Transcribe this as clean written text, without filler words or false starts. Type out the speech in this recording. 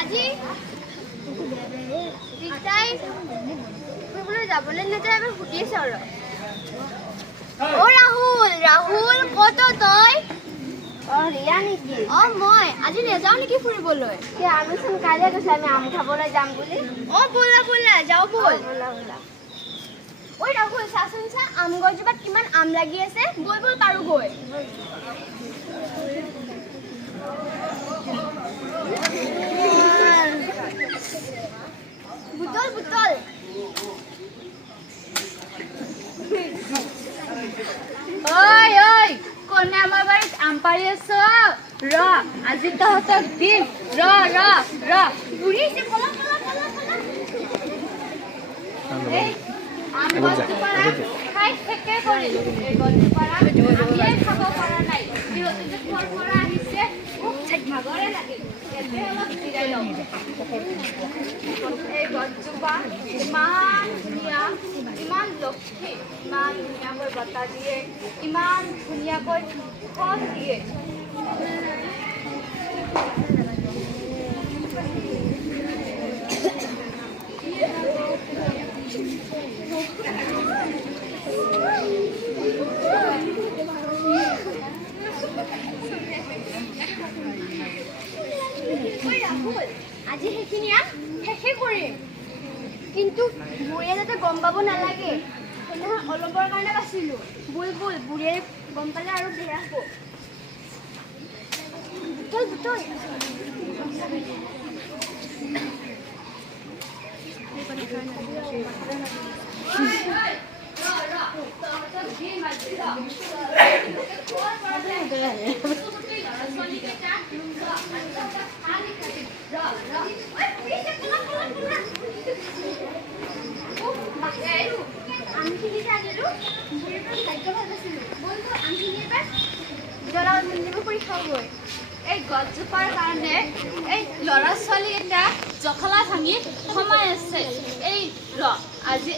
আজি দিতাই ফুৰিবলৈ যাবলৈ নাযায় এবাৰ সুধি আছে আৰু অ ৰাহুল ক'ত তই ৰিয়া নেকি মই আজি নাযাওঁ নেকি ফুৰিবলৈ আমিচোন কাইলৈ কৈছে আমি আম খাবলৈ যাম বুলি ব'লা যাওঁ ব'ল ঐ ৰাহুল চাচোন চা আম গছজোপাত কিমান আম লাগি আছে ব'ল পাৰো গৈ বুটল ঐ কোনে আমাৰ বাৰীত আম পাৰি আছ ৰ আজি তহঁতক দিম ৰ ঘূৰিছে পলা আম গছজোপা খাই শেষে কৰিলো এই গছজোপা আমিয়ে খাব পৰা নাই সিহঁতে যে ঘৰ পৰা আহিছে ভাগৰে লাগিল অলপ জিৰাই লওঁ এই গছজোপা ইমান ধুনীয়া ইমান লক্ষী ইমান ধুনীয়াকৈ বতাহ দিয়ে ইমান ধুনীয়াকৈ ফল দিয়ে আজি সেইখিনি শেষে কৰিম কিন্তু বুঢ়ীয়ে যাতে গম পাব নালাগে সেইদিনাখন অলপৰ কাৰণে বাচিলোঁ ব'ল বুঢ়ীয়ে গম পালে আৰু বেয়া হ'ব বুটল এই গছজোপাৰ কাৰণে এই ল'ৰা ছোৱালী এটা জখলা ভাঙি সোমাই আছে এই আজি